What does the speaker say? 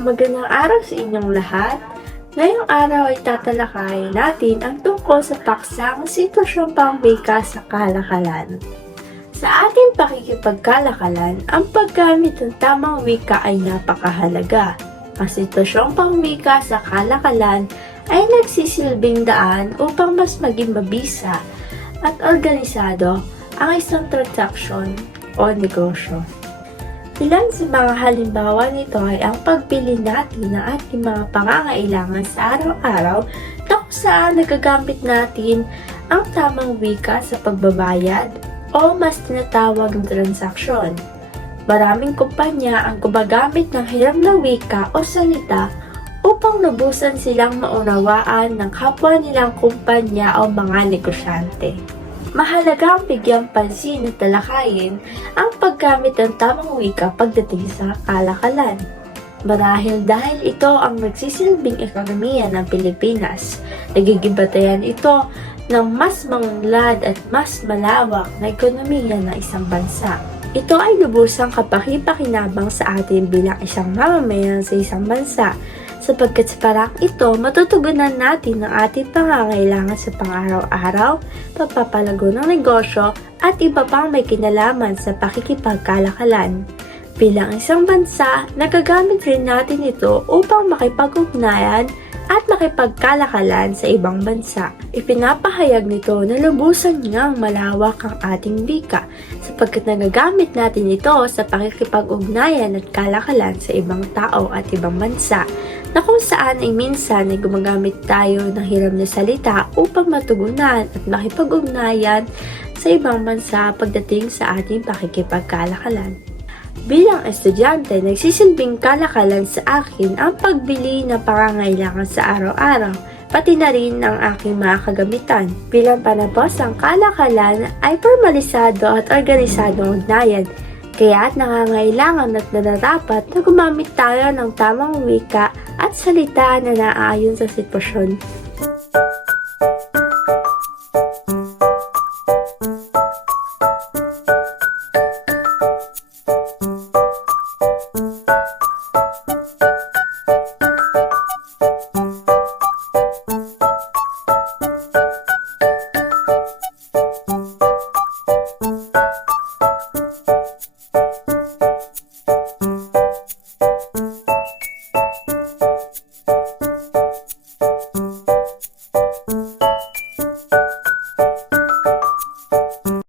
Magandang araw sa inyong lahat. Ngayong araw ay tatalakayin natin ang tungkol sa paksang sitwasyong pangwika sa kalakalan. Sa ating pakikipagkalakalan, ang paggamit ng tamang wika ay napakahalaga. Ang sitwasyong pangwika sa kalakalan ay nagsisilbing daan upang mas maging mabisa at organisado ang isang transaksyon o negosyo. Ilan sa mga halimbawa nito ay ang pagbili natin ng ating mga pangangailangan sa araw-araw na kung saan nagagamit natin ang tamang wika sa pagbabayad o mas tinatawag na transaksyon. Maraming kumpanya ang gumagamit ng hiram na wika o salita upang lubusan silang maunawaan ng kapwa nilang kumpanya o mga negosyante. Mahalaga ang bigyang pansin at talakayin ang paggamit ng tamang wika pagdating sa kalakalan. Marahil dahil ito ang nagsisilbing ekonomiya ng Pilipinas, nagigibatayan ito ng mas mangunlad at mas malawak na ekonomiya ng isang bansa. Ito ay lubusang kapaki-pakinabang sa atin bilang isang mamamayan sa isang bansa, sapagkat sa parang ito matutugunan natin ang ating pangangailangan sa pang-araw-araw, pagpapalago ng negosyo at iba pang may kinalaman sa pakikipagkalakalan. Bilang isang bansa, nagagamit rin natin ito upang makipag-ugnayan at makipagkalakalan sa ibang bansa. Ipinapahayag nito na lubusan ngang malawak ang ating wika sapagkat nagagamit natin ito sa pakikipag-ugnayan at kalakalan sa ibang tao at ibang bansa, na kung saan ay minsan ay gumagamit tayo ng hiram na salita upang matugunan at makipag-ugnayan sa ibang bansa pagdating sa ating pakikipagkalakalan. Bilang estudyante, nagsisilbing kalakalan sa akin ang pagbili ng pangangailangan sa araw-araw, pati na rin ang aking mga kagamitan. Bilang panapos, ang kalakalan ay formalisado at organisadong ugnayan, kaya't nangangailangan at nararapat na gumamit tayo ng tamang wika at salita na naaayon sa sitwasyon.